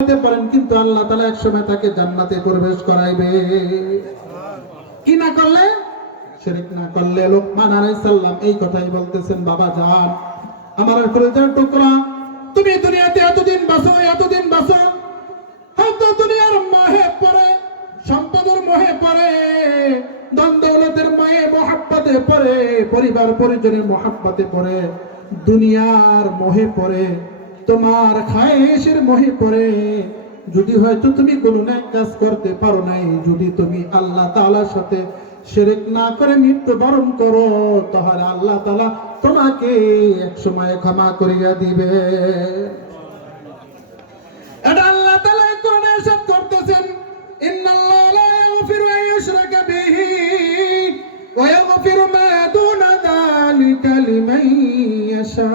পারেন, কিন্তু আল্লাহ তাআলা এক সময় তাকে জান্নাতে প্রবেশ করাইবে। কি না করলে? শিরক না করলে। লোকমান আলাইহিস সালাম এই কথাই বলতেছেন, বাবা জান, আমার কলিজার টুকরা, তুমি দুনিয়াতে এতদিন বাঁচো, হয়তো দুনিয়ার মোহে পড়ে, সম্পদের মোহে পড়ে, ধন দৌলতের মোহে মহব্বতে পড়ে, পরিবার পরিজনের মহব্বতে পড়ে, দুনিয়ার মোহে পড়ে, তোমার খায়েশের মোহে পড়ে, যদি হয়তো তুমি কোনো নেক কাজ করতে পারো নাই, যদি তুমি আল্লাহ তাআলার সাথে শিরক না করে মৃত্যুবরণ করো, তাহলে আল্লাহ তাআলা তোমাকে এক সময় ক্ষমা করিয়া দিবে। এটা আল্লাহ তাআলা কোরআনে ইরশাদ করতেছেন, ইন্নাল্লাহা লা ইয়াগফিরু আন ইউশরাকা বিহি ওয়া ইয়াগফিরু মা দুনা যালিকা লিমান ইয়াশা।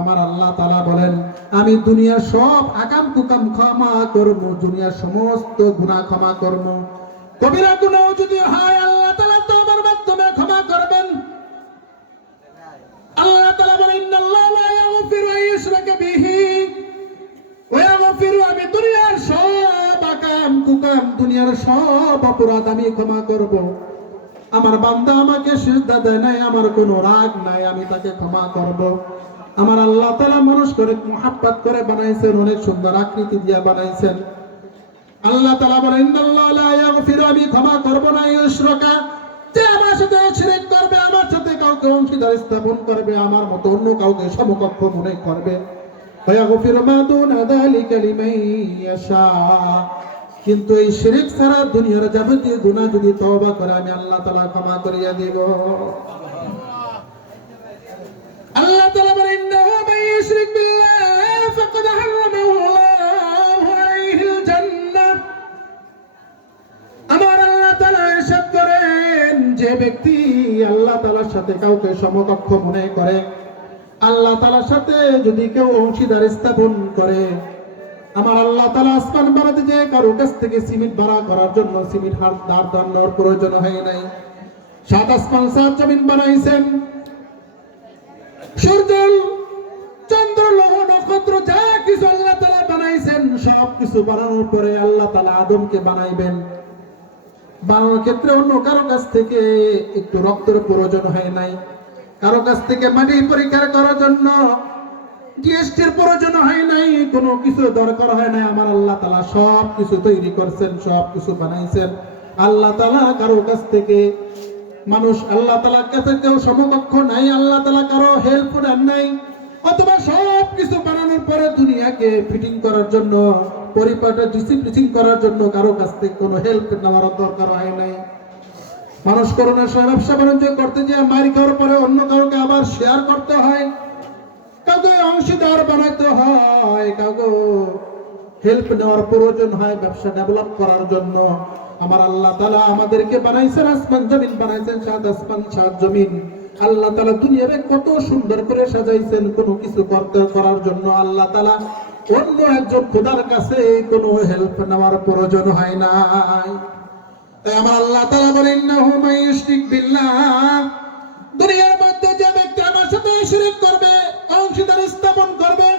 আমার আল্লাহ তাআলা বলেন, আমি দুনিয়ার সব আকাম কুকাম ক্ষমা করব, দুনিয়ার সমস্ত গুনাহ ক্ষমা করব। কবিরা গুনাহ যদি হয় আল্লাহ তাআলা তওবার মাধ্যমে ক্ষমা করবেন। আল্লাহ তাআলা বলেন, ইন্নাল্লাহা লা ইয়াগফিরু আন ইউশরাকা বিহি ওয়া ইয়াগফিরু, আমি দুনিয়ার সব আকাম কুকাম, দুনিয়ার সব অপরাধ আমি ক্ষমা করব। আমার বান্দা আমাকে সিজদা দেয় নাই, আমার কোনো রাগ নাই, আমি তাকে ক্ষমা করব। আমার আল্লাহ তাআলা মানুষ করে মুহাব্বত করে বানাইছেন, অনেক সুন্দর আকৃতি দিয়ে বানাইছেন। আল্লাহ তাআলা বলেন, ইন্নাল্লাহা লা ইয়াগফিরু, আমি ক্ষমা করব না, ইউশরাকা, যে আমার সাথে শিরক করবে, আমার সাথে কাউকে অংশীদার স্থাপন করবে, আমার মতো অন্য কাউকে সমকক্ষ মনে করবে, ওয়া ইয়াগফিরু মা দুনা যালিকা লিমান ইয়াশা। কিন্তু এই শিরক ছাড়া দুনিয়ার যাবতীয় গুনাহ যদি তওবা করে, আমি আল্লাহ তাআলা ক্ষমা করিয়া দেব। আল্লাহ তাআলা বলেন, ইন্নাহু মান ইউশরিক বিল্লাহি ফাকাদ হারামাল্লাহু আলাইহিল জান্নাহ। আমার আল্লাহ তাআলা ইরশাদ করেন, যে ব্যক্তি আল্লাহ তাআলার সাথে কাউকে সমকক্ষ মনে করে, আল্লাহ তাআলার সাথে যদি কেউ অংশীদার স্থাপন করে, আমার আল্লাহ তাআলা আসমান বানাতে যে কারো কাছ থেকে সিমেন্ট ভাড়া করার জন্য সিমেন্ট ধার দেওয়ার প্রয়োজন হয় নাই। সাত আসমান সাত জমিন বানাইছেন, সূর্য চন্দ্র লৌহ নক্ষত্র যা কিছু আল্লাহ তাআলা বানাইছেন, সব কিছু বানানোর পরে আল্লাহ তাআলা আদমকে বানাইবেন। বানানোর ক্ষেত্রে অন্য কারো কাছ থেকে একটু রক্তের প্রয়োজন হয় নাই, কারো কাছ থেকে মাটি পরীক্ষা করার জন্য জিএসটির প্রয়োজন হয় নাই, কোনো কিছু দরকার হয় নাই। আমার আল্লাহ তাআলা সব কিছু তৈরি করছেন, সব কিছু বানাইছেন। আল্লাহ তাআলা কারো কাছ থেকে, মানুষ আল্লাহ তাআলার কাছে কেউ সমকক্ষ নাই, আল্লাহ তাআলা কারো হেল্প নেন নাই, অথবা সব কিছু বানানোর পরে দুনিয়াকে ফিটিং করার জন্য, পরিপাটি ডিসিপ্লিন করার জন্য কারো কাছ থেকে কোনো হেল্প নেওয়ার দরকার হয় নাই। মানুষ করোনার সময় ব্যবসা বাণিজ্য করতে গিয়ে মারি খাওয়ার পরে অন্য কাউকে আবার শেয়ার করতে হয়, কাউকে অংশীদার বানাইতে হয়, কাউকে হেল্প নেওয়ার প্রয়োজন হয় ব্যবসা ডেভেলপ করার জন্য। আমার আল্লাহ তাআলা আমাদেরকে বানাইছেন, আসমান জমিন বানাইছেন, সাত আসমান সাত জমিন। আল্লাহ তাআলা দুনিয়াকে কত সুন্দর করে সাজাইছেন, কোনো কিছু করার জন্য আল্লাহ তাআলা অন্য একজন খোদার কাছে কোনো হেল্প নেওয়ার প্রয়োজন হয় নাই। তাই আমার আল্লাহ তাআলা বলেন, ইন্নাহু মান ইউশরিক বিল্লাহ, দুনিয়ার মধ্যে যে ব্যক্তি আমার সাথে শিরক করবে, অংশীদার স্থাপন করবে,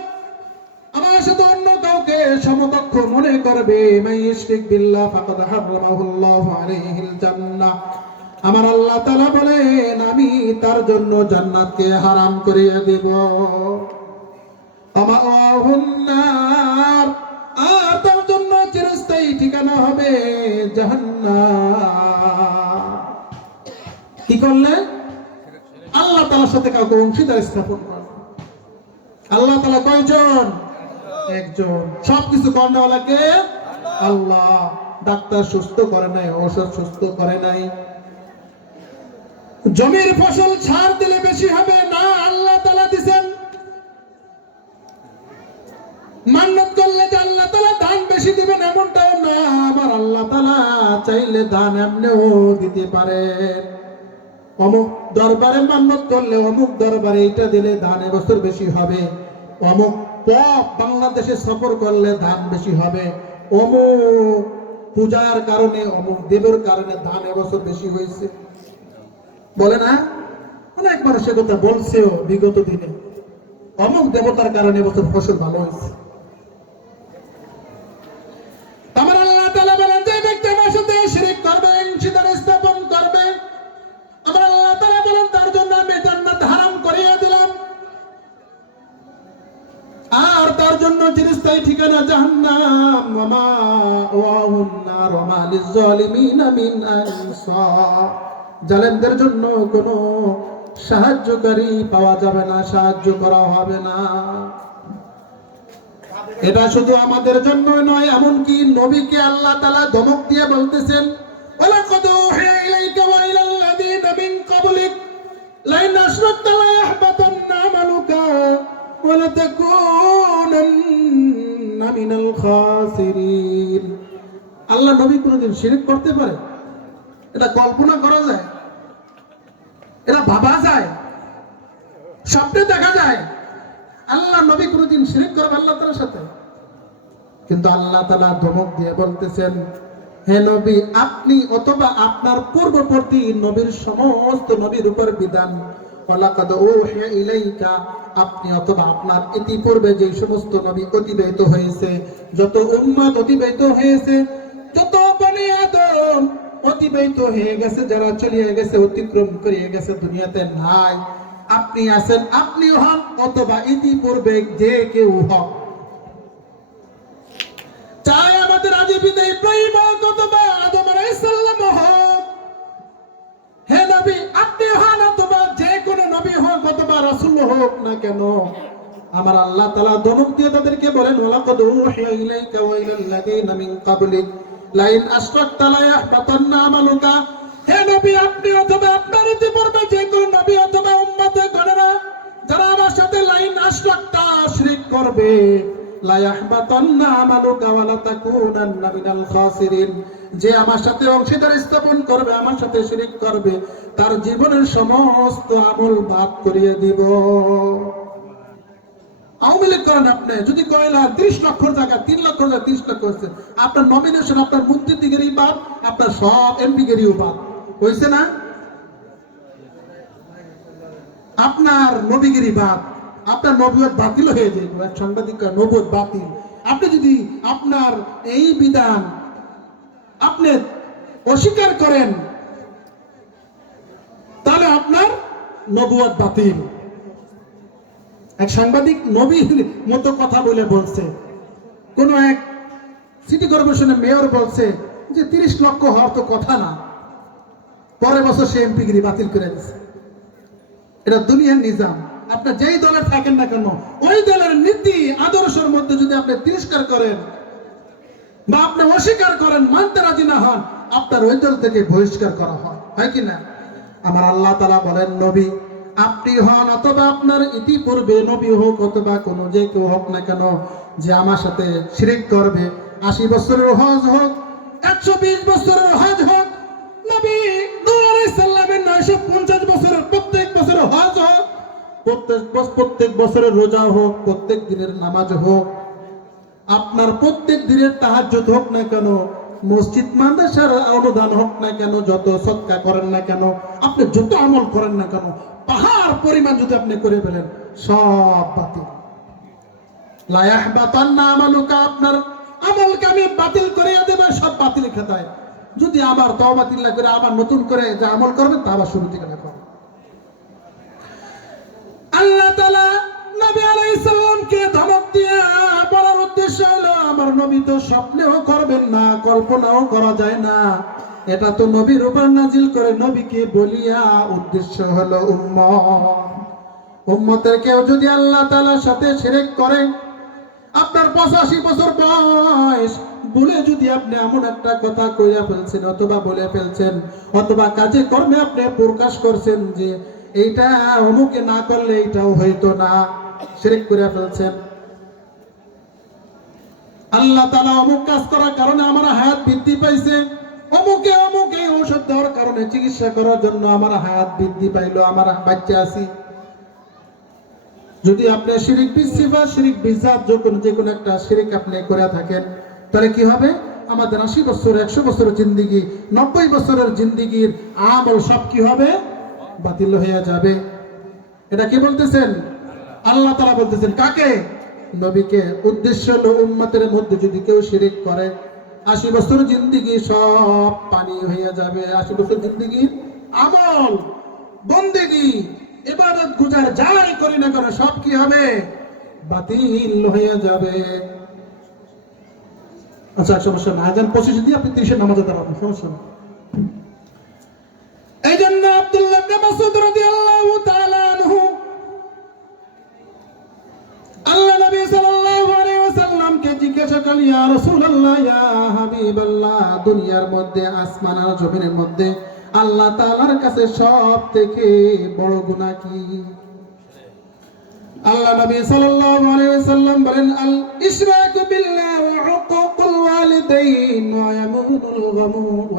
আমার সাথে অন্য কাউকে সমকক্ষ মনে করবে, মান ইউশরিক বিল্লাহ ফাকাদ হারামাহুল্লাহু আলাইহিল জান্নাহ, আমার আল্লাহ তাআলা বলেন, আমি তার জন্য জান্নাতকে হারাম করিয়ে দেব। আমাহুন নার, আর তার জন্য চিরস্থায়ী ঠিকানা হবে জাহান্নাম। কি করলে? আল্লাহ তাআলার সাথে কাউকে অংশীদার স্থাপন করে। আল্লাহ তাআলা কয়জন? একজন। সবকিছু কর্ণওয়ালাকে আল্লাহ। ডাক্তার সুস্থ করে নাই, ঔষধ সুস্থ করে নাই। জমির ফসল সার দিলে বেশি হবে না, আল্লাহ তাআলা দিবেন। মান্নত করলে যে আল্লাহ তাআলা ধান বেশি দিবেন এমনটাও না, আমার আল্লাহ তাআলা চাইলে ধান এমনিও দিতে পারেন। অমুক দরবারে মান্নত করলে অমুক দরবারে এটা দিলে ধান এবছর বেশি হবে, অমুক বাংলাদেশে সফর করলে ধান বেশি হবে, অমুক পূজার কারণে অমুক দেবের কারণে ধান এবছর বেশি হয়েছে, বলে না? অনেক মানুষ কথা বলছেও বিগত দিনে, অমুক দেবতার কারণে এবছর ফসল ভালো হয়েছে। স্থায়ী ঠিকানা জাহান্নাম, ওয়া মাওয়াহুন নার ওয়া মা লিয-যালিমিনা মিন আনসার। জালেমদের জন্য কোনো সাহায্যকারী পাওয়া যাবে না, সাহায্য করা হবে না। এটা শুধু আমাদের জন্য নয়, এমনকি নবীকে আল্লাহ তাআলা ধমক দিয়ে বলতেছেন, ওয়ালাকাদ উহিয়া ইলাইকা ওয়া ইলাল্লাযীনা মিন ক্বাবলিক লাইন আশরাকতা লা ইয়াহবাতান্না আমালুকা ওয়া লাতাকুনান্না মিনাল খাসিরিন। আল্লাহ নবী কোনদিন শিরক করতে পারে? এটা কল্পনা করা যায়? এটা ভাবা যায়? স্বপ্নে দেখা যায়? আল্লাহ নবী কোনদিন শিরক করবে আল্লাহ তাআলার সাথে? কিন্তু আল্লাহ তাআলা ধমক দিয়ে বলতেছেন, হে নবী, আপনি অথবা আপনার পূর্ববর্তী নবীর সমস্ত নবীর উপর বিধান, ওয়ালাকাদ উহিয়া ইলাইকা, আপনি অথবা আপনার ইতিপূর্বে যে সমস্ত নবী অতিবাহিত হয়েছে, যত উম্মত অতিবাহিত হয়েছে, যত বনি আদম অতিবাহিত হয়ে গেছে, যারা চলিয়ে গেছে, অতিক্রম করে গেছে, দুনিয়াতে নাই, আপনি আছেন, আপনিও হন, অথবা ইতিপূর্বে যে কেউ হন, চাই আমাদের আদি পিতা ইব্রাহিম অথবা আদম আলাইহিস সালাম হোক, হে নবী আপনি হন, অথবা যে কোনো নবী হোক অথবা রাসূল হোক না কেন, আমার আল্লাহ তাআলা ধমক দিয়ে তাদেরকে বলেন, ওয়ালাকাদ উহিয়া ইলাইকা ওয়া ইলাল্লাযীনা মিন ক্বাবলিক লাইন আশরাকতা লা ইয়াহবাতান্না আমালুকা। হে নবী, আপনি অথবা আপনার ইতিপূর্বে যে কোনো নবী অথবা উম্মতে গণেরা যারা আমার সাথে লাইন আশরাকতা শিরক করবে, লা ইয়াহবাতান্না আমালুকা ওয়া লাতাকুনান্না মিনাল খাসিরিন, যে আমার সাথে অংশীদার স্থাপন করবে, আমার সাথে শিরক করবে, তার জীবনের সমস্ত আমল বাদ করিয়ে দিব। আওয়ামী লীগ করেন আপনি, যদি কয়লা 30 লক্ষর জায়গা 3 লক্ষ জায়গা 30 লক্ষ হয়েছে, আপনার নমিনেশন, আপনার মন্ত্রী দিগেরই বাদ, আপনার সব এমপি গেরিও বাদ হয়েছে না? আপনার নবীগিরি বাদ, আপনার নবুয়ত বাতিল হয়ে যাবে। এক সাংবাদিক নবুয়ত বাতিল। আপনি যদি আপনার এই বিধান আপনি অস্বীকার করেন, তাহলে আপনার নবুয়ত বাতিল। এক সাংবাদিক নবীর মতো কথা বলে বলছে, কোন এক সিটি কর্পোরেশনের মেয়র বলছে যে 30 লক্ষ হওয়ার তো কথা না, পরের বছর সে এমপি গিরি বাতিল করে দিচ্ছে। এটা দুনিয়ার নিজাম। আপনার যেই দলের থাকেন না কেন, ওই দলের নীতি আদর্শের মধ্যে যদি আপনি তিরস্কার করেন বা আপনি অস্বীকার করেন, মানতে রাজি না হন, আপনার ওই দল থেকে বহিষ্কার করা হয়, হয় কি না? আমার আল্লাহ তাআলা বলেন, নবী আপনি হন অথবা আপনার ইতিপূর্বে নবী হোক অথবা কোন যে কেউ হোক না কেন, যে আমার সাথে শিরক করবে, 80 বছরের হজ হোক, 120 বছরের হজ হোক, নবী নূহ আলাইহিস সালামের 950 বছরের প্রত্যেক বছরের হজ হোক, প্রত্যেক বছরের রোজা হোক, প্রত্যেক দিনের নামাজ হোক, আপনার প্রত্যেক দিনের তাহাজ্জুদ হোক না কেন, মসজিদ মাদ্রাসার অনুদান হোক না কেন, যত সদকা করেন না কেন, আপনি যত আমল করেন না কেন, পাহাড় পরিমাণ যদি আপনি করে ফেলেন, সব বাতিল। লা ইয়াহবাতান্না আমালুকা, আপনার আমলকে আমি বাতিল করে দেব, সব বাতিল খাতায়। যদি আবার তওবা তিল্লা করে আবার নতুন করে যে আমল করবেন, তা আবার শুরু থেকে রাখবেন। আল্লাহ তাআলা নবী আলাইহিস সালামকে ধমক দিয়ে বলার উদ্দেশ্য হলো, আমার নবী তো স্বপ্নেও করবেন না, কল্পনাও করা যায় না, এটা তো নবীর উপর নাজিল করে নবীকে বলিয়া, উদ্দেশ্য হলো উম্মতের কেউ যদি আল্লাহ তাআলার সাথে শিরক করে, আপনার 85 বছর বয়স বলে যদি আপনি এমন একটা কথা কইয়া ফেলছেন অথবা বলে ফেলছেন অথবা কাজে কর্মে আপনি প্রকাশ করছেন যে এইটা অমুকে না করলে এটাও হইতো না, শিরক করে ফেলছেন। আল্লাহ তাআলা অমুক কাজ করার কারণে আমার হায়াত বৃদ্ধি পাইছে, অমুকে এই ঔষধ দেওয়ার কারণে, চিকিৎসা করার জন্য আমার হায়াত বৃদ্ধি পাইলো, আমার বাচ্চা আছি। যদি আপনি শিরক বিসিফা, শিরক বিজাত, যে কোনো একটা শিরক আপনি করে থাকেন, তাহলে কি হবে? আমাদের 80 বছর 100 বছরের জিন্দেগি, 90 বছরের জিন্দেগির আমল সব কি হবে? বাতিল হয়ে যাবে। এটা কি বলতেছেন? আল্লাহ তাআলা বলতেছেন। কাকে? নবীকে। উদ্দেশ্য হলো উম্মতের মধ্যে যদি কেউ শিরক করে, 80 বছর জিন্দেগি সব পানি হয়ে যাবে। 80 বছর জিন্দেগির আমল, বন্দেগি, ইবাদত গুজার যাই করি না কেন, সব কি হবে? বাতিল হয়ে যাবে। আচ্ছা সমস্যা না, আজান 25 দিয়ে আপনি 30 এর নামাজে দাঁড়াবেন, সমস্যা না। এই জন্য আব্দুল্লাহ ইবনে মাসউদ রাদিয়াল্লাহু তাআলা আনহু আল্লাহ নবী সাল্লাল্লাহু আলাইহি ওয়াসাল্লামকে জিজ্ঞাসা করলেন, ইয়া রাসূলুল্লাহ, ইয়া হাবিবাল্লাহ, দুনিয়ার মধ্যে, আসমান আর জমিনের মধ্যে আল্লাহ তাআলার কাছে সবথেকে বড় গুনাহ কি? আল্লাহ নবী সাল্লাল্লাহু আলাইহি ওয়াসাল্লাম বলেন, আল ইশরাকু বিল্লাহি ওয়া উকুকুল ওয়ালিদাইন ওয়া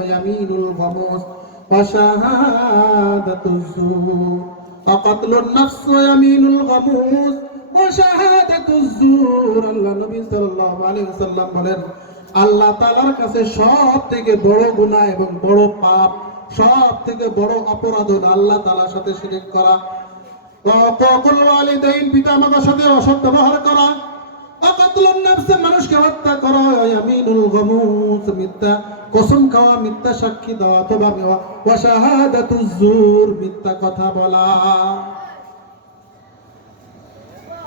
ইয়ামিনুল গামুস ওয়া শাহাদাতুজ যুর ওয়া কাতলুন নাফস ওয়া ইয়ামিনুল গামুস ওয়া শাহাদাতুজ যুর। আল্লাহ নবী সাল্লাল্লাহু আলাইহি ওয়াসাল্লাম বলেন, আল্লাহ তাআলার কাছে সবথেকে বড় গুনাহ এবং বড় পাপ, সবথেকে বড় অপরাধ হলো আল্লাহ তাআলার সাথে শিরক করা, ওয়াকুল ওয়ালিদাইন, পিতামাতার সাথে অসৎ ব্যবহার করা, ওয়াকাতলুন নাফস, মানুষকে হত্যা করা, ইয়ামিনুল গামুস, মিথ্যা কসম খাওয়া, মিথ্যা সাক্ষী দেওয়া অথবা ওয়া শাহাদাতুজ যুর, মিথ্যা কথা বলা।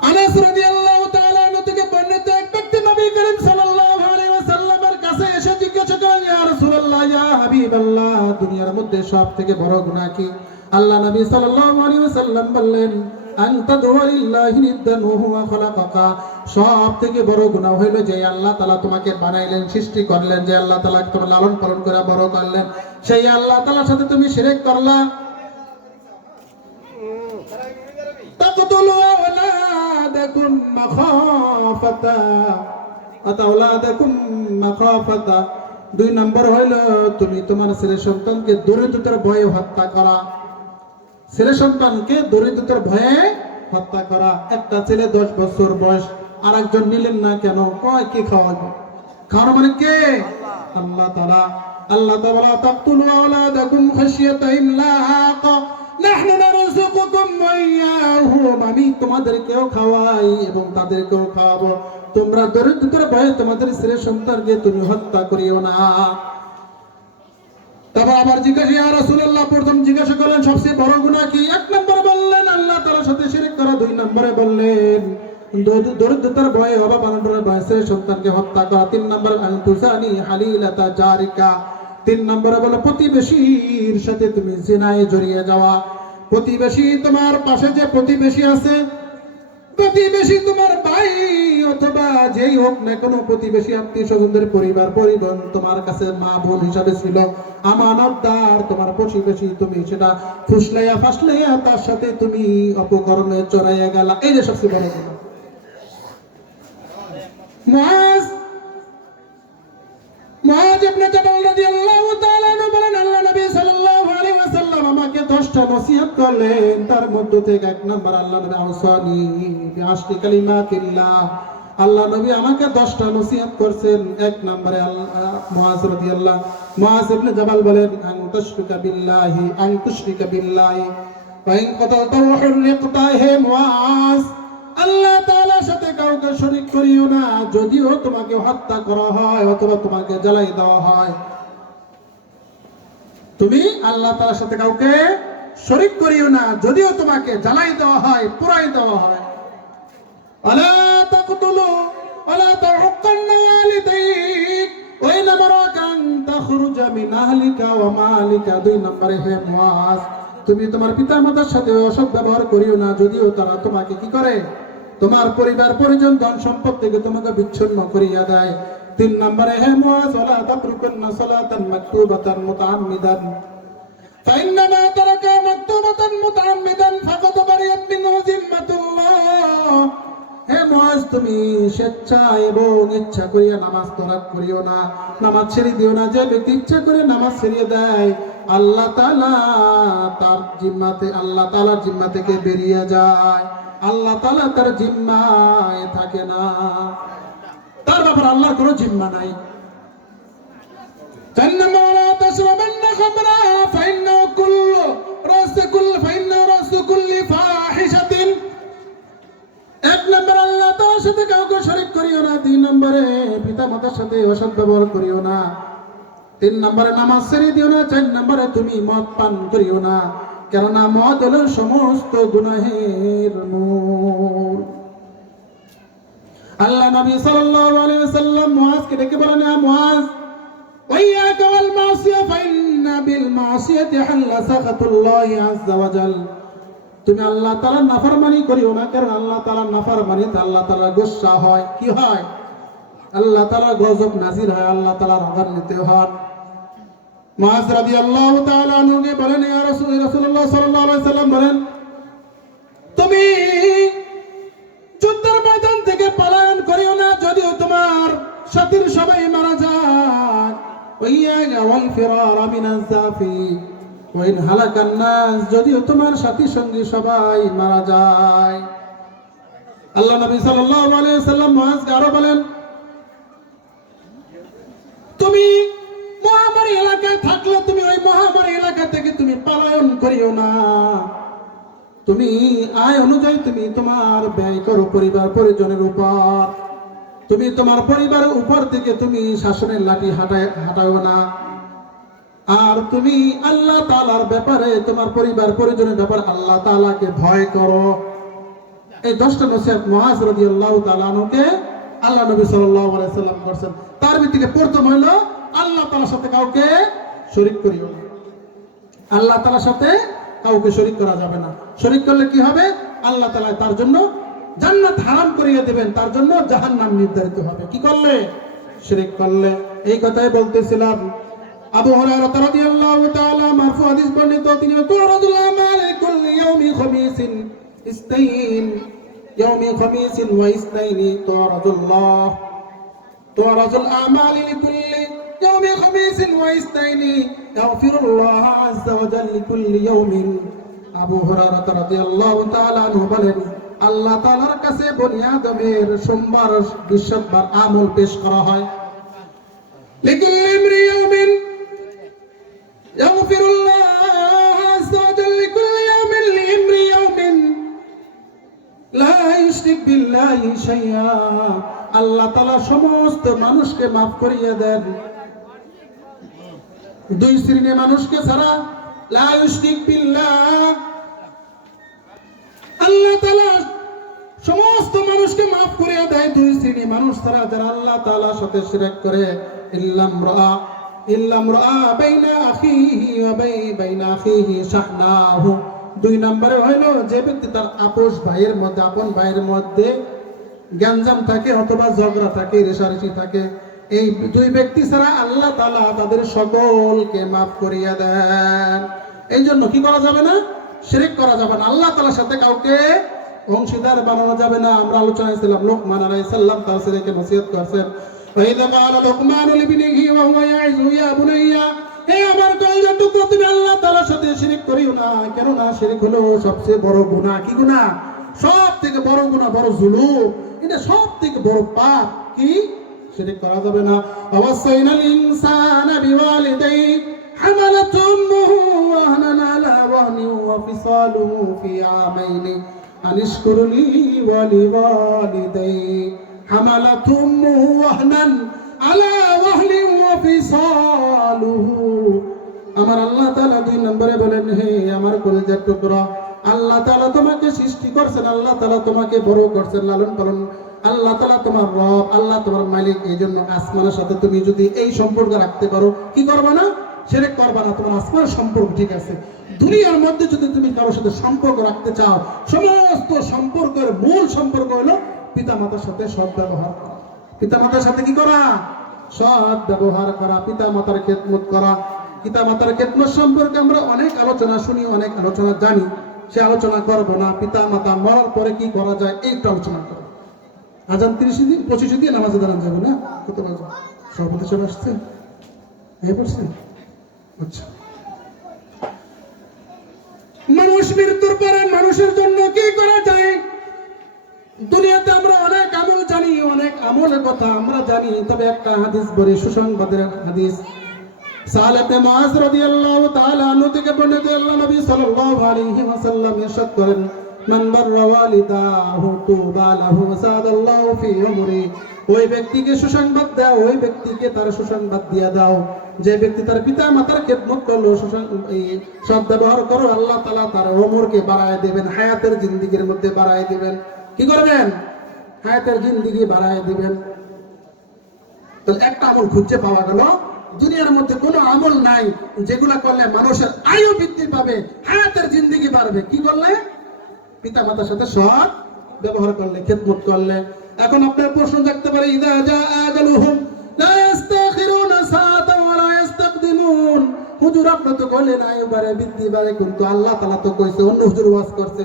আনাস রাদিয়াল্লাহু তাআলা আনহু থেকে বর্ণিত, এক ব্যক্তি নবী করিম সাল্লাল্লাহু আলাইহি ওয়াসাল্লামের কাছে এসে জিজ্ঞাসা করলেন, ইয়া রাসূলুল্লাহ, ইয়া হাবিবাল্লাহ, দুনিয়ার মধ্যে সবথেকে বড় গুনাহ কি? আল্লাহ নবী সাল্লাল্লাহু আলাইহি ওয়াসাল্লাম বললেন, আনতা দুলিল্লাহি নিদ্দান ওয়া হুয়া খালাকাকা, সবথেকে বড় গুনাহ হইল যে আল্লাহ তাআলা তোমাকে বানাইলেন, সৃষ্টি করলেন, যে আল্লাহ তাআলা তোমাকে লালন পালন করে বড় করলেন, সেই আল্লাহ তাআলার সাথে তুমি শিরক করলা। তাকতুলু আওলাদাকুম মাখাফাতা আতাওলাদাকুম মাখাফাতা, 2 নম্বর হইল তুমি তোমার ছেলে সন্তানকে দরিদ্রতার ভয়ে হত্যা করা, ছেলে সন্তানকে দরিদ্রতার ভয়ে হত্যা করা। একটা ছেলে 10 বছর বয়স, আরেকজন নিলেন না কেন? কয় কে খাওয়াবে? খাওয়ানো মানে কে? আল্লাহ তাআলা। আল্লাহ তাআলা, তাকতুলু আওলাদাকুম খাশিয়াতা ইমলাক নাহনু নারযুকুকুম ওয়া ইয়াহুম, আমি তোমাদেরকেও খাওয়াই এবং তাদেরকেও খাওয়াবো, তোমরা দরিদ্রতার ভয়ে তোমাদের ছেলে সন্তানকে তুমি হত্যা করিও না। তারপর আবার জিজ্ঞাসা, ইয়া রাসূলুল্লাহ, প্রথম জিজ্ঞাসা করলেন সবচেয়ে বড় গুনাহ কি? 1 নম্বরে বললেন আল্লাহ তাআলার সাথে শিরক করা, 2 নম্বরে বললেন দরিদ্রতার ভয়ে, অভাব অনটনের ভয়ে ছেলে সন্তানকে হত্যা করা, 3 নম্বরে আনতুসানি হালিলাতা জারিকা, 3 নম্বরে বলে প্রতিবেশীর সাথে তুমি জিনায় জড়িয়ে যাওয়া। প্রতিবেশী, তোমার পাশে যে প্রতিবেশী আছে, প্রতিবেশী তোমার ভাই অথবা যেই হোক না কোনো প্রতিবেশী, আত্মীয় স্বজনদের পরিবার পরিজন তোমার কাছে মা বোন হিসাবে ছিল, আমানতদার তোমার প্রতিবেশী, তুমি সেটা ফুসলাইয়া ফাসলাইয়া তার সাথে তুমি অপকর্মে চড়াইয়া গেলা, এই যে সবচেয়ে বড় গুনাহ। মুআজ ইবনে জাবাল রাদিয়াল্লাহু তাআলা আনহু বলেন, আল্লাহ নবী সাল্লাল্লাহু আলাইহি ওয়াসাল্লাম আমাকে 10টা নসিহত করলেন, তার মধ্যে থেকে 1 নম্বর, আল্লাহ নবী আওসানি বিআশরি কালিমাতিল্লাহ, আল্লাহ নবী আমাকে 10টা নসিহত করেছেন। 1 নম্বরে মুআজ ইবনে জাবাল বলেন, আনতুশরিকা বিল্লাহি ওয়া ইন কাতালতা ওয়া হুররিকতা, হে মুআজ, আল্লাহ তাআলার সাথে কাউকে শরীক করিও না, যদিও তোমাকে হত্যা করা হয় অথবা তোমাকে জ্বালাই দেওয়া হয়, তুমি আল্লাহ তাআলার সাথে কাউকে শরীক করিও না, যদিও তোমাকে জ্বালাই দেওয়া হয়, পুরাই দেওয়া হয়। আলা তাকতুলু ওয়ালা তাউক্কান্না ওয়ালিদাইক ওয়া ইন আমারাকা আন তাখরুজা মিন আহলিকা ওয়া মালিকা, 2 নম্বরে হে মুআজ, তুমি তোমার পিতামাতার সাথে অসৎ ব্যবহার করিও না, যদিও তারা তোমাকে কি করে? তোমার পরিবার পরিজন ধন সম্পদ থেকে তোমাকে বিচ্ছিন্ন করিয়া দেয়। 3 নম্বরে হে মুআজ, ওয়ালা তাতরুকুন্না সালাতান মাকতুবাতান মুতাআম্মিদান ফাইন্নামা তারাকা মাকতুবাতান মুতাআম্মিদান ফাকাদ বারিয়াত মিনহু জিম্মাতুল্লাহ। হে মুআজ, তুমি স্বেচ্ছায় এবং ইচ্ছা করিয়া নামাজ তরক করিও না, নামাজ ছেড়ে দিও না। যে ব্যক্তি ইচ্ছা করে নামাজ ছেড়ে দেয়, আল্লাহ তাআলা তার জিম্মাতে, আল্লাহ তাআলার জিম্মা থেকে বেরিয়ে যায়, আল্লাহ তাআলা তার জিম্মায় থাকে না, তার ব্যাপারে আল্লাহর কোনো জিম্মা নাই। 4 নম্বর, ওয়ালা তাশরাবান্না খামরা ফাইন্নাহু রাসু কুল্লি ফাহিশাতিন, 1 নম্বর, আল্লাহ তাআলার সাথে কাউকে শরীক করিও না। 2 নম্বরে পিতামাতার সাথে অসৎ ব্যবহার করিও না। 3 নম্বরে নামাজ ছেড়ে দিও না। 4 নম্বরে তুমি মদ পান করিও না, কেননা মদ হলো সমস্ত গুনাহের মূল। আল্লাহ নবী সাল্লাল্লাহু আলাইহি ওয়াসাল্লাম মুআজকে ডেকে বলেন, বিল মাসিয়াতি হাল্লা সাখাতুল্লাহি আযজা ওয়া জাল, তুমি আল্লাহ তাআলার নাফরমানি করিও না, কারণ আল্লাহ তাআলার নাফরমানিতে আল্লাহ তাআলা গুসা হয়। কি হয়? আল্লাহ তাআলা গজব নাজির হয়, আল্লাহ তাআলা রাগান্বিত হন। মুআজ রাদিয়াল্লাহু তাআলা আনহুকে বলেন, ইয়া রাসূলুল্লাহ সাল্লাল্লাহু আলাইহি সাল্লাম বলেন, তুমি যুদ্ধের ময়দান থেকে পলায়ন করিও না যদিও তোমার সাথীর সবাই মারা যায়। ওয়াইয়া ওয়াল ফিরার মিনাজ জাফি ওয়া ইন হালাকান নাস, যদিও তোমার সাথী সঙ্গী সবাই মারা যায়। আল্লাহ নবী সাল্লাল্লাহু আলাইহি সাল্লাম মুআজকে আরো বলেন, তুমি মহামারী এলাকায় থাকলে তুমি ওই মহামারী এলাকা থেকে তুমি পলায়ন করিও না, তুমি আয় অনুযায়ী তুমি তোমার ব্যয় করো পরিবার পরিজনের উপর, তুমি তোমার পরিবারের উপর থেকে তুমি শাসনের লাঠি হাঁটাও না, আর তুমি আল্লাহ তাআলার ব্যাপারে তোমার পরিবার পরিজনের ব্যাপারে আল্লাহ তাআলাকে ভয় করো। এই 10টা নসিহত মুআজ রাদিয়াল্লাহু তাআলা আনহুকে আল্লাহ নবী সাল্লাল্লাহু আলাইহি সাল্লাম করেছেন। তার ভিত্তিতে প্রথম হলো আল্লাহ তাআলার সাথে কাউকে শরীক করিও না। আল্লাহ তাআলার সাথে কাউকে শরীক করা যাবে না। শরীক করলে কি হবে? আল্লাহ তাআলা তার জন্য জান্নাত হারাম করিয়ে দিবেন, তার জন্য জাহান্নাম নির্ধারিত হবে। কি করলে? শরীক করলে। এই কথাই বলতেছিলাম। আবু হুরায়রা রাদিয়াল্লাহু তাআলা মারফু হাদিস বর্ণিত, তিনি তুরাদুল আমাল কুল্লি ইয়াউমি খামিসিন ইসতাইন ইয়াউমি খামিসিন ওয়া ইসতাইনি তুরাদুল আমাল লিকুল্লি ইয়াউমি খামিসিন ওয়া ইসতাইনি ইয়াগফিরুল্লাহ আযজা ওয়া জাল্লা লিকুল্লি ইয়াউমিন। আবু হুরায়রা রাদিয়াল্লাহু তাআলা আনহু বলেন, আল্লাহ তাআলার কাছে বনি আদমের সোমবার বৃহস্পতিবার আমল পেশ করা হয়। লিকুল্লি ইমরি ইয়াউমিন ইয়াগফিরুল্লাহ আযজা ওয়া জাল্লা লিকুল্লি ইয়াউমিন লিইমরি ইয়াউমিন লা ইউশরিক বিল্লাহি শাইআ। আল্লাহ তাআলা সমস্ত মানুষকে maaf করিয়ে দেন, দুই শ্রেণীর মানুষকে ছাড়া। লা ইউশরিক বিল্লাহ, আল্লাহ তাআলা সমস্ত মানুষকে maaf করিয়ে দেয় দুই শ্রেণীর মানুষ ছাড়া, যারা আল্লাহ তাআলার সাথে শিরক করে। ইল্লাম রাআ বাইনা আখিহি ওয়া বাইনা আখিহি শাহনাহু। দুই নম্বরে হলো যে ব্যক্তি তার আপোষ ভাইয়ের মধ্যে, আপন ভাইয়ের মধ্যে গ্যাঞ্জাম থাকে অথবা ঝগড়া থাকে, রেষারেষি থাকে, এই দুই ব্যক্তি ছাড়া আল্লাহ তাআলা তাদের সকলকে maaf করিয়া দেন। এই জন্য কি করা যাবে না? শিরক করা যাবে না। আল্লাহ তাআলার সাথে কাউকে অংশীদার বানানো যাবে না। আমরা আলোচনায় ছিলাম লোকমান আলাইহিস সালাম তার ছেলেকে নসিহত করেছেন, ওয়াইদা ক্বালা লুকমানু লিবনিহি ওয়া হুয়া ইয়াইযু ইয়া বুনাইয়া, হে আমার কলিজার টুকরা, তুমি আল্লাহ তাআলার সাথে শিরক করিও না, কেন না শিরক হলো সবচেয়ে বড় গুনাহ। কি গুনাহ? সব থেকে বড় গুনাহ, বড় জুলুম, এটা সব থেকে বড় পাপ। কি? শিরক করা যাবে না। ওয়াসাইনাল ইনসানা বিওয়ালিদাইহি হামালাতু উম্মুহু ওয়াহনান আলা ওয়াহনিন ওয়া ফিসালুহু ফি আমাইনি আনিশকুরলি ওয়া লিওয়ালিদাইহি হামালাতু উম্মুহু ওয়াহনান আলা ওয়াহনিন ওয়া ফিসালুহু। আমার আল্লাহ তাআলা দুই নম্বরে বলেন, হে আমার কলিজার টুকরা, আল্লাহ তাআলা তোমাকে সৃষ্টি করছেন, আল্লাহ তাআলা তোমাকে বড় করছেন, লালন পালন, আল্লাহ তাআলা তোমার রব, আল্লাহ তোমার মালিক। এই জন্য আসমানের সাথে তুমি যদি এই সম্পর্ক রাখতে পারো, কি করবা না? শিরক করবা না। তোমার আসমানের সম্পর্ক ঠিক আছে। দুনিয়ার মধ্যে যদি তুমি কারোর সাথে সম্পর্ক রাখতে চাও, সমস্ত সম্পর্কের মূল সম্পর্ক হলো পিতামাতার সাথে সৎ ব্যবহার করা। পিতামাতার সাথে কি করা? সৎ ব্যবহার করা, পিতামাতার খেদমত করা। পিতামাতার খেদমত সম্পর্কে আমরা অনেক আলোচনা শুনি, অনেক আলোচনা জানি, সে আলোচনা করবো না। পিতামাতা মরার পরে কি করা যায় এইটা আলোচনা করবো। আজান 30 দিন 25 দিন নামাজে দাঁড়ান যাবে না? কত বাজে? সভাপতি সাহেব আসছে? এই পড়ছে? আচ্ছা, মানুষ মৃত্যুর পরে মানুষের জন্য কি করা যায়? দুনিয়াতে আমরা অনেক আমল জানি, অনেক আমলের কথা আমরা জানি, তবে একটা হাদিস বলি, সুসংবাদের হাদিস। সালেহ ইবনে মুআজ রাদিয়াল্লাহু তাআলা আনহু থেকে বর্ণিত, আল্লাহ নবী সাল্লাল্লাহু আলাইহি ওয়াসাল্লাম ইরশাদ করেন, মান বাররা ওয়ালিদাহু তুবা লাহু সাদাল্লাহু ফি উমরি। ওই ব্যক্তিকে সুসংবাদ দাও, ওই ব্যক্তিকে তার সুসংবাদ দিয়া দাও যে ব্যক্তি তার পিতা মাতার খেদমত করলো, এই সৎ ব্যবহার করো, আল্লাহ তাআলা তার ওমরকে বাড়ায় দিবেন, হায়াতের জিন্দেগির মধ্যে বাড়ায় দিবেন। কি করবেন? হায়াতের জিন্দেগি বাড়ায় দিবেন। তো একটা আমল খুঁজে পাওয়া গেল, দুনিয়ার মধ্যে কোনো আমল নাই যেগুলা করলে মানুষের আয়ু বৃদ্ধি পাবে, হায়াতের জিন্দেগি বাড়বে। কি করলে? পিতা মাতার সাথে সৎ ব্যবহার করলে, খেদমত করলে। এখন আপনার প্রশ্ন থাকতে পারে, ইদা জা আজালুহুম লা ইস্তাখিরুনা সাআতান ওয়া লা ইস্তাকদিমুন। হুজুর আপনি তো বললেন আয়ু বাড়ে, বৃদ্ধি বাড়ে, কিন্তু আল্লাহ তাআলা তো কইছে, অন্য হুজুর ওয়াজ করছে,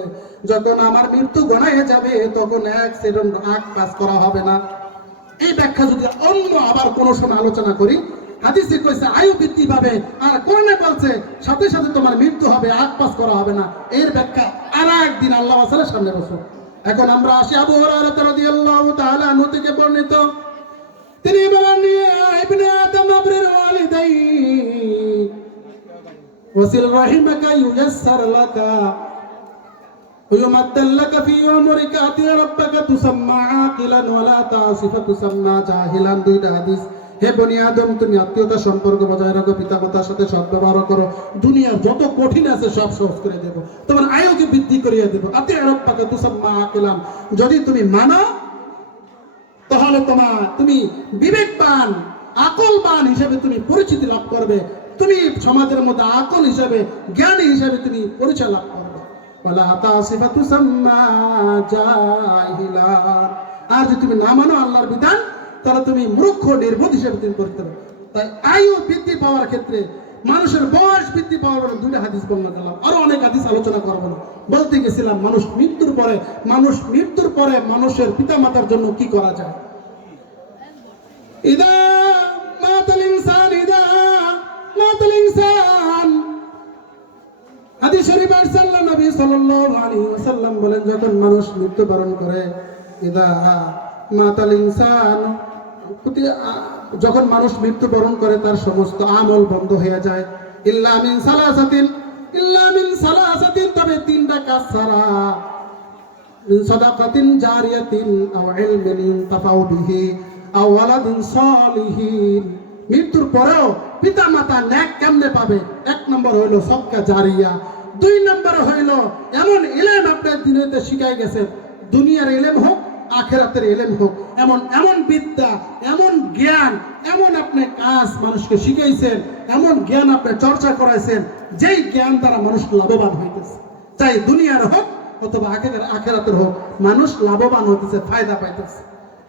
যখন আমার মৃত্যু গণায় যাবে তখন এক সেকেন্ড আগ পাস করা হবে না। এই ব্যাখ্যা যদি অন্য আবার কোন সময় আলোচনা করি, হাদিসে কইছে আয়ু বৃদ্ধি পাবে, আর কোরআনে বলছে সাথে সাথে তোমার মৃত্যু হবে, আগ পাস করা হবে না। এর ব্যাখ্যা আরেকদিন আল্লাহ ওয়াসালের সামনে বসো। এখন আমরা আসি আবু হুরায়রা রাদিয়াল্লাহু তাআলা আনহু থেকে বর্ণিত, তিনি বলেন, ইবনে আদম আবরির ওয়ালিদাই ওয়াসিল রাহিমাকা ইউয়াসসার লাকা ويمثل لك في عمرك أتي ربك تسمى عاقلا ولا تعصف تسمى جاهلا। দুইটা হাদিস। হে বনি আদম, তুমি আত্মীয়তা সম্পর্ক বজায় রাখো, পিতা মাতার সাথে সদ্ব্যবহার করো, দুনিয়ার যত কঠিন আছে সব সহজ করে দেব, তোমার আয়ুকে বৃদ্ধি করিয়ে দেব। আতি রব্বাকা তুসাম্মা আকিলান, যদি তুমি মানো তাহলে তুমি বিবেকবান, আকলবান হিসেবে তুমি পরিচিতি লাভ করবে, তুমি সমাজের মধ্যে আকল হিসেবে, জ্ঞানী হিসেবে তুমি পরিচয় লাভ করবে। ওয়ালা তাসিফা তুসাম্মা জাহিলা, আর যদি তুমি না মানো আল্লাহর বিধান, তাহলে তুমি মূর্খ, নির্বোধ হিসেবে তুমি পরিচিত হবে। তাই আয়ু বৃদ্ধি পাওয়ার ক্ষেত্রে, মানুষের বয়স বৃদ্ধি পাওয়ার জন্য দুইটা হাদিস বর্ণনা করলাম, আরো অনেক হাদিস আলোচনা করবো না। বলতে গেছিলাম মানুষ মৃত্যুর পরে মানুষের পিতা মাতার জন্য কি করা যায়। ইদা মাতাল ইনসান, হাদিস শরীফ আল্লাহ নবী সাল্লাল্লাহু আলাইহি ওয়াসাল্লাম বলেন, যখন মানুষ মৃত্যুবরণ করে, ইদা মাতাল ইনসান, যখন মানুষ মৃত্যুবরণ করে তার সমস্ত আমল বন্ধ হয়ে যায়, ইল্লা মিন সালাসাতিন, তবে তিনটা কাজ ছাড়া, মিন সাদাকাতিন জারিয়াতিন আও ইলমিন ইনতাফাউ বিহি আও ওয়ালাদিন সালিহিন। মৃত্যুর পরেও পিতা মাতা নেক কেমনে পাবে? এক নম্বর হইল সদকা জারিয়া, দুই নম্বর হইল এমন ইলম আপনার দিনেতে শিখাই গেছে, দুনিয়ার ইলম হোক আখিরাতের ইলম হোক, এমন বিদ্যা, এমন জ্ঞান, এমন আপনি কাজ মানুষকে শিখাইছেন, এমন জ্ঞান আপনি চর্চা করাইছেন, যেই জ্ঞান দ্বারা মানুষ লাভবান হইতেছে, চাই দুনিয়ার হোক অথবা আখিরাতের হোক, মানুষ লাভবান হইতেছে, ফায়দা পাইতেছে।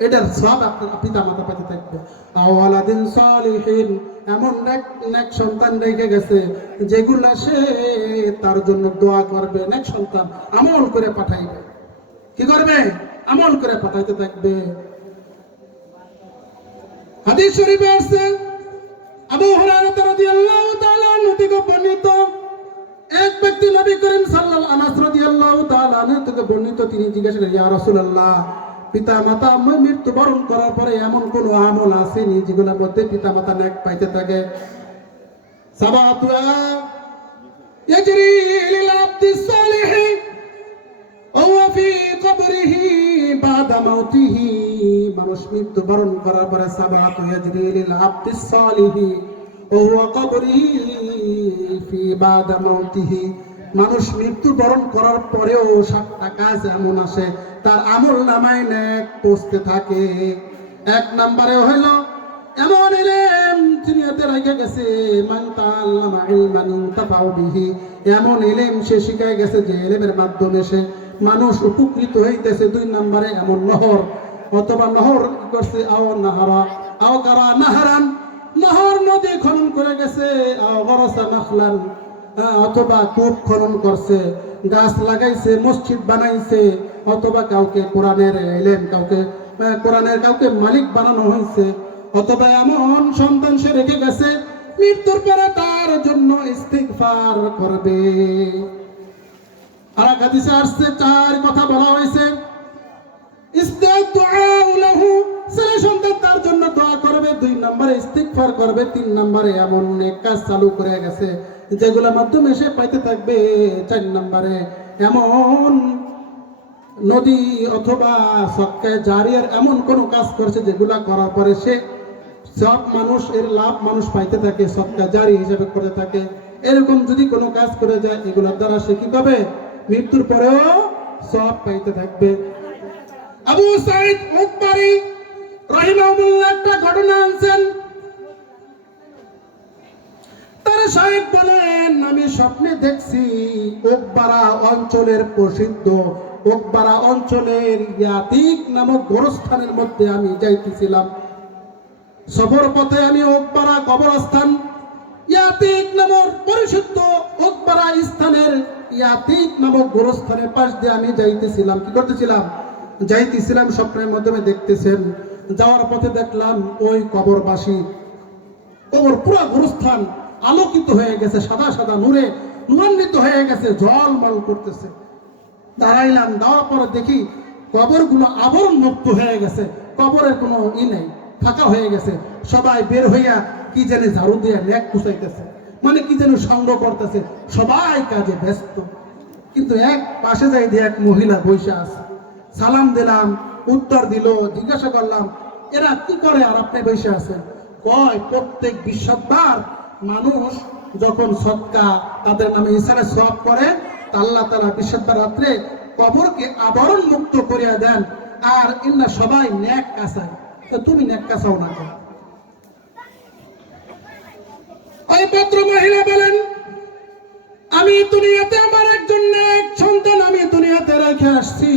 এটার সব আপনার পিতা মাতা পাইতে থাকবে। আওয়ালাদিন সালিহিন, এমন নেক সন্তান রেখে গেছে যেগুলা সে তার জন্য দোয়া করবে, নেক সন্তান আমল করে পাঠাইবে। কি করবে? আমল করে পাঠাইতে থাকবে। হাদিস শরীফে আছে, আবু হুরায়রা রাদিয়াল্লাহু তাআলা আনহু থেকে বর্ণিত, এক ব্যক্তি নবী করিম সাল্লাল্লাহু আনাস রাদিয়াল্লাহু তাআলা আনহু থেকে বর্ণিত, তিনি জিজ্ঞাসা করেন, ইয়া রাসূলুল্লাহ, পিতা মাতা মৃত্যুবরণ করার পরে এমন কোন আমল আসেনি যেগুলোর মধ্যে পিতা মাতা নেক পাইতে থাকে? সাবাতুয়া ইয়াজরি লিল আবদিস সালিহি ওয়া ফি কবরিহি বাদা মাউতিহি। মানুষ মৃত্যুবরণ করার পরে সাবাতু ইয়াজরি লিল আবদিস সালিহি ওয়া কবরিহি ফি বাদা মাউতিহি, মানুষ মৃত্যুবরণ করার পরেও 7টা কাজ এমন আসে তার আমল নামায় নেক পৌঁছতে থাকে। এক নম্বরে হইল এমন ইলম দুনিয়াতে রেখে গেছে, মান তাআল্লামা ইলমান ইনতাফাউ বিহি, এমন ইলম সে শিখায় গেছে যে ইলমের মাধ্যমে সে মানুষ উপকৃত হইতেছে। 2 নম্বরে এমন নহর অথবা নহর করছে, আও নাহারা আও কারা নাহারান, নহর নদী খনন করে গেছে, আও গরাসা নাখলান, অথবা কূপ খনন করছে, গাছ লাগাইছে, মসজিদ বানাইছে, অথবা কাউকে কোরআনের ইলম, কাউকে মালিক বানানো হয়েছে, অথবা এমন সন্তান সে রেখে গেছে মৃত্যুর পরে তার জন্য ইস্তিগফার করবে। আর হাদিসে আসছে 4 কথা বলা হয়েছে, ইস্তিগফার লাহু, ছেলে সন্তান তার জন্য দোয়া করবে, 2 নম্বরে ইস্তিগফার করবে, 3 নম্বরে এমন নেক কাজ চালু করে গেছে যেগুলোর মাধ্যমে সে পাইতে থাকবে, 4 নম্বরে এমন নদী অথবা সদকা জারিয়ার এমন কোন কাজ করছে যেগুলা করার পরে সে সব মানুষ এর লাভ মানুষ পাইতে থাকে, সদকা জারি হিসেবে করতে থাকে। এরকম যদি কোনো কাজ করে যায় এগুলোর দ্বারা সে কি পাবে? মৃত্যুর পরেও সব পাইতে থাকবে। আবু সাঈদ খুদরি রাহিমাহুল্লাহ একটা ঘটনা আনছেন। সাহেব বলেন আমি স্বপ্নে দেখছি ওকবারা অঞ্চলের প্রসিদ্ধ ওকবারা অঞ্চলের ইয়াতিক নামক গোরস্থানের মধ্যে আমি যাইতেছিলাম। সফর পথে আমি ওকবারা কবরস্থান ইয়াতিক নামক পরিশুদ্ধ ওকবারা স্থানের ইয়াতিক নামক গোরস্থানের পাশ দিয়ে আমি যাইতেছিলাম। কি করতেছিলাম? যাইতেছিলাম। স্বপ্নের মাধ্যমে দেখতেছেন। যাওয়ার পথে দেখলাম ওই কবরবাসী কবর পুরো গোরস্থান আলোকিত হয়ে গেছে, সাদা সাদা নূরে নূরান্বিত হয়ে গেছে, ঝলমল করতেছে। দাঁড়াইলাম, দেওয়ার পরে দেখি কবরগুলো আবরণ মুক্ত হয়ে গেছে, কবরের কোনো নেই, ফাঁকা হয়ে গেছে। সবাই বের হইয়া কি জানি ঝাড়ু দিয়ে নেক কুচাইতেছে, মানে কি যেন সংগ্রহ করতেছে, সবাই কাজে ব্যস্ত। কিন্তু এক পাশে যাই দিয়ে এক মহিলা বসে আছে। সালাম দিলাম, উত্তর দিল। জিজ্ঞাসা করলাম এরা কি করে আর আপনি বসে আছেন? কয় প্রত্যেক বৃহস্পতিবার মানুষ যখন সদকা তাদের নামে ইসারে সওয়াব করে আল্লাহ তাআলা বৃহস্পতিবার রাত্রে কবরকে আবরণ মুক্ত করিয়া দেন, আর ইন্না সবাই নেক কাসায়। তো তুমি নেক কাসাও না কেন? ওই ভদ্র মহিলা বলেন আমি দুনিয়াতে আমার একজন নেক সন্তান আমি দুনিয়াতে রেখে আসছি।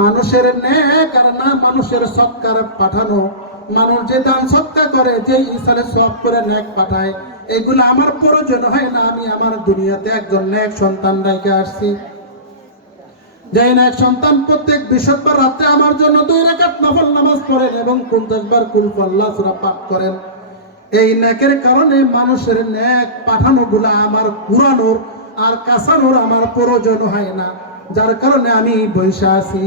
মানুষের নেক আর না মানুষের সৎকার পাঠানো, মানুষ যে দান সৎকার করে, যে ইসারে সওয়াব করে নেক পাঠায়, এগুলো আমার প্রয়োজন হয় না। আমি আমার দুনিয়াতে একজন নেক সন্তান রেখে আসছি। যে নেক সন্তান প্রত্যেক বৃহস্পতিবার রাতে আমার জন্য 2 রাকাত নফল নামাজ পড়েন এবং 50 বার কুল আল্লাহ সূরা পাঠ করেন। এই নেকের কারণে মানুষের নেক পাঠানোগুলা আমার কুরানোর আর কাসানোর আমার প্রয়োজন হয় না, যার কারণে আমি বৈশা আছি।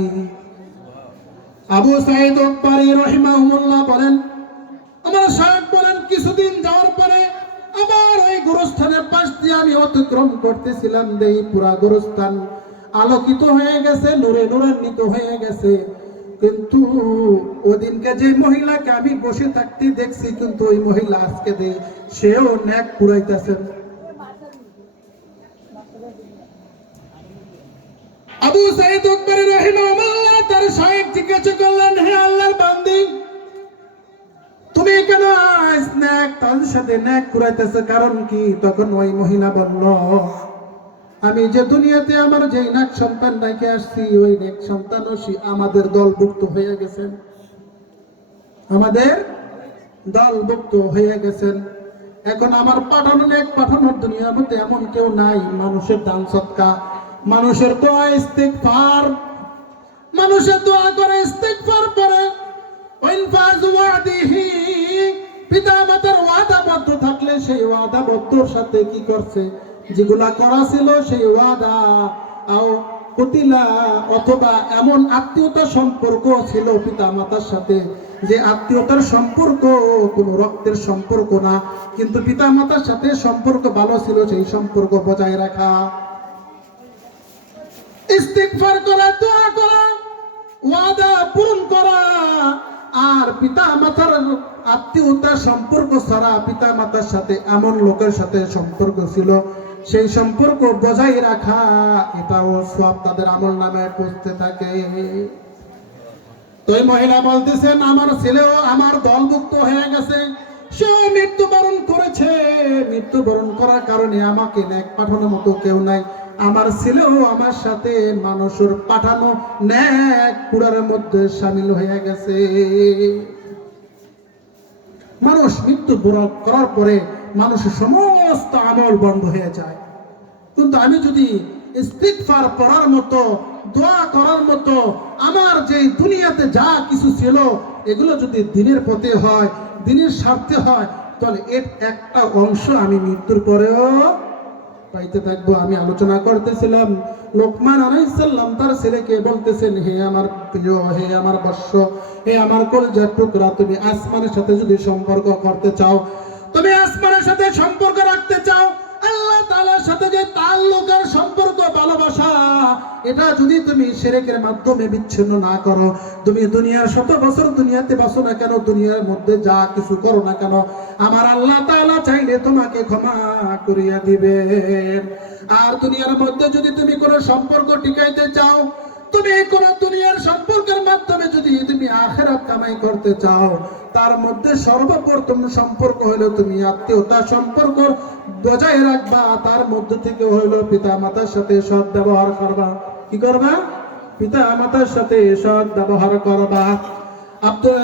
আবু সাঈদ ওকবারি রাহিমাহুল্লাহ বলেন আমার সাহেব বলেন কিছুদিন যাওয়ার পরে আবার ওই গোরস্থানের পাশ দিয়ে আমি অতিক্রম করতেছিলাম। দেই পুরা গোরস্থান আলোকিত হয়ে গেছে, নূরে নূরান্বিত হয়ে গেছে। কিন্তু ওদিনকে যে মহিলাকে আমি বসে থাকতে দেখছি, কিন্তু ওই মহিলা আজকে দেই সেও নেক পুরাইতেছেন। আবু সাঈদ ওকবারি রাহিমাহুল্লাহ তার সাহেব জিজ্ঞাসা করলেন হে আল্লাহর বান্দি তুমি কেন আজ নেক তাদের সাথে নেক পুরাইতেছ, কারণ কি? তখন ওই মহিলা বলল আমি যে দুনিয়াতে আমার যেই নেক সন্তান রেখে আসছি ওই নেক সন্তানও আমাদের দলভুক্ত হয়ে গেছেন, আমাদের দলভুক্ত হয়ে গেছেন। এখন আমার পাঠানো নেক পাঠানোর দুনিয়ার মধ্যে এমন কেউ নাই। মানুষের দান সদকা, মানুষের দোয়া ইস্তিগফার, মানুষের দোয়া করে ইস্তিগফার পড়ে ওয়াইনফাযু ওয়াদিহি, পিতা মাতার ওয়াদাবদ্ধ থাকলে সেই ওয়াদাবদ্ধর সাথে কি করছে, যেগুলা করা ছিল সেই ওয়াদা আও কুতিলা, অথবা এমন আত্মীয়তা সম্পর্ক ছিল পিতা মাতার সাথে যে আত্মীয়তার সম্পর্ক কোনো রক্তের সম্পর্ক না, কিন্তু পিতা মাতার সাথে সম্পর্ক ভালো ছিল, সেই সম্পর্ক বজায় রাখা, ইস্তিগফার করা, দোয়া করা, ওয়াদা পূরণ করা। আর পিতা মাতার আত্মীয়তার সম্পর্ক ছাড়া পিতা মাতার সাথে এমন লোকের সাথে সম্পর্ক ছিল সেই সম্পর্ক বজায় রাখা, এটাও সব তাদের আমল নামে পৌঁছতে থাকে। তো এই মহিলা বলতেছেন আমার ছেলেও আমার দলভুক্ত হয়ে গেছে, সে মৃত্যুবরণ করেছে, মৃত্যুবরণ করার কারণে আমাকে নেক পাঠানোর মতো কেউ নাই। আমার ছেলেও আমার সাথে মানুষের পাঠানো নেক পুরার মধ্যে শামিল হয়ে গেছে। মানুষ মৃত্যুবরণ করার পরে মানুষের সমস্ত আমল বন্ধ হয়ে যায়, কিন্তু আমি যদি ইস্তিগফার পড়ার মতো, দোয়া করার মতো আমার যে দুনিয়াতে যা কিছু ছিল এগুলো যদি দিনের পথে হয়, দিনের স্বার্থে হয়, তাহলে এর একটা অংশ আমি মৃত্যুর পরেও পাইতে থাকবো। আমি আলোচনা করতেছিলাম লোকমান আলাইহিস সালাম তার ছেলেকে বলতেছেন হে আমার প্রিয়, হে আমার বৎস, হে আমার কলিজার টুকরা, তুমি আসমানের সাথে যদি সম্পর্ক করতে চাও, তুমি আসমানের সাথে সম্পর্ক রাখতে চাও, আল্লাহ তাআলার সাথে যে তাআল্লুকের সম্পর্ক ভালোবাসা, এটা যদি তুমি শিরকের মাধ্যমে বিচ্ছিন্ন না করো, তুমি দুনিয়ার 100 বছর দুনিয়াতে বাসো না কেন, দুনিয়ার মধ্যে যা কিছু করো না কেন, আমার আল্লাহ তাআলা চাইলে তোমাকে ক্ষমা করিয়া দিবেন। আর দুনিয়ার মধ্যে যদি তুমি কোনো সম্পর্ক টিকাইতে চাও, তুমি কোন দুনিয়ার সম্পর্কের মাধ্যমে যদি তুমি আখিরাত কামাই করতে চাও, তার মধ্যে সর্বপ্রথম সম্পর্ক হলো তুমি আত্মীয়তা সম্পর্ক বজায় রাখবা। তার মধ্যে থেকে হলো পিতা মাতার সাথে সৎ ব্যবহার করবা। কি করবা? পিতা মাতার সাথে সৎ ব্যবহার করবা। আব্দুল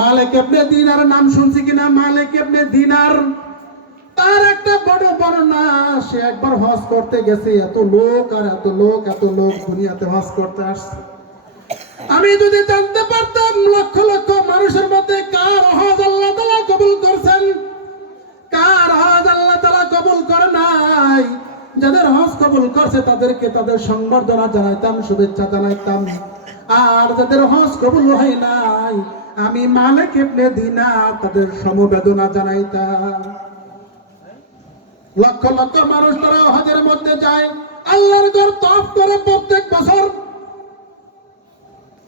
মালিক ইবনে দিনার নাম শুনছি কিনা? মালিক ইবনে দিনার, তার একটা বড় বর্ণনা, সে একবার হজ করতে গেছে, এত লোক আর এত লোক এত লোক দুনিয়াতে হজ করতে আসছে। আমি যদি জানতে পারতাম লক্ষ লক্ষ মানুষের মধ্যে কার হজ আল্লাহ তাআলা কবুল করছেন, কার হজ আল্লাহ তাআলা কবুল করে নাই, যাদের হজ কবুল করছে তাদেরকে তাদের সংবর্ধনা জানাইতাম, শুভেচ্ছা জানাইতাম। আর যাদের হজ কবুল হয় নাই, আমি মালিক ইবনে দিনার তাদের সমবেদনা জানাইতাম। লক্ষ লক্ষ মানুষ তারা হজের মধ্যে যায়, আল্লাহর ঘর তওয়াফ করে প্রত্যেক বছর,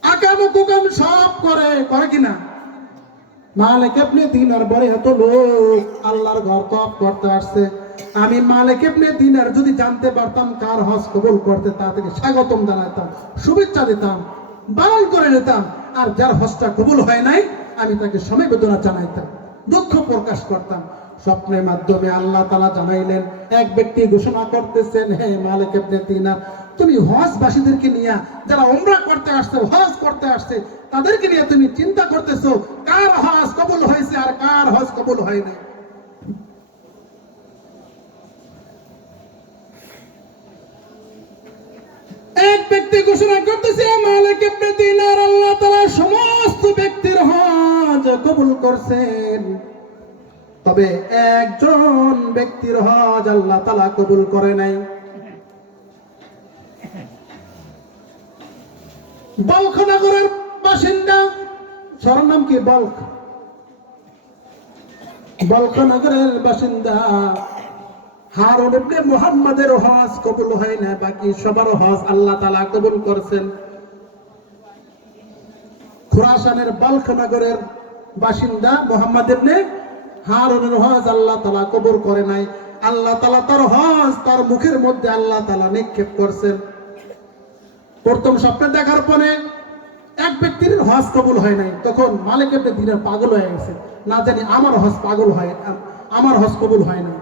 আকাম কুকাম সব করে কিনা? মালিক ইবনে দিনার বলে এত লোক আল্লাহর ঘর তওয়াফ করতে আসছে, আমি মালিক ইবনে দিনার যদি জানতে পারতাম কার হজ কবুল করতে, তাদেরকে স্বাগতম জানাতাম, শুভেচ্ছা দিতাম, বারণ করে নিতাম। আর যার হজটা কবুল হয় নাই, আমি তাকে সমবেদনা জানাইতাম, দুঃখ প্রকাশ করতাম। স্বপ্নের মাধ্যমে আল্লাহ তাআলা জানাইলেন, এক ব্যক্তি ঘোষণা করতেছেন, হে মালিক ইবনে দিনার, তুমি হজবাসীদেরকে নিয়ে, যারা উমরা করতে আসছে, হজ করতে আসছে, তাদেরকে নিয়ে তুমি চিন্তা করতেছো কার হজ কবুল হয়েছে আর কার হজ কবুল হয় নাই। এক ব্যক্তি ঘোষণা করতেছে, মালিক ইবনে দিনার, আল্লাহ তাআলা সমস্ত ব্যক্তির হজ কবুল করছেন, তবে একজন ব্যক্তির হজ আল্লাহ তাআলা কবুল করে নাই। বলখ নগরের বাসিন্দা, শহরের নাম কি? বলখ নগরের বাসিন্দা হারুন ইবনে মুহাম্মাদের হজ কবুল হয় না, বাকি সবার হজ আল্লাহ তাআলা কবুল করেছেন। খুরাসানের বলখ নগরের বাসিন্দা মুহাম্মদ ইবনে হারুনের হজ আল্লাহ তাআলা কবুল করে নাই। আল্লাহ তাআলা তার হজ তার মুখের মধ্যে আল্লাহ তাআলা নিক্ষেপ করছেন। প্রথম স্বপ্নে দেখার পরে এক ব্যক্তির হজ কবুল হয় নাই, তখন মালিক ইবনে দিনার পাগল হয়ে গেছে, না জানি আমার হজ আমার হজ কবুল হয় না।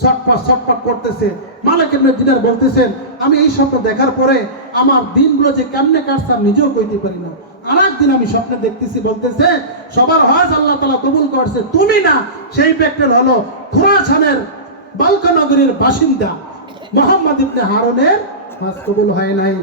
ছটফট করতেছে। মালিক ইবনে দিনার বলতেছেন, আমি এই স্বপ্ন দেখার পরে আমার দিনগুলো যে কেমনে কাটছে আমি নিজেও কইতে পারি না। আর একদিন আমি স্বপ্নে দেখতেছি, বলতেছে সবার হজ আল্লাহ তাআলা কবুল করছে, তুমি না। সেই ব্যক্তি হলো খুরাসানের বলখ নগরীর বাসিন্দা মুহাম্মদ ইবনে হারুনের হজ কবুল হয় নাই।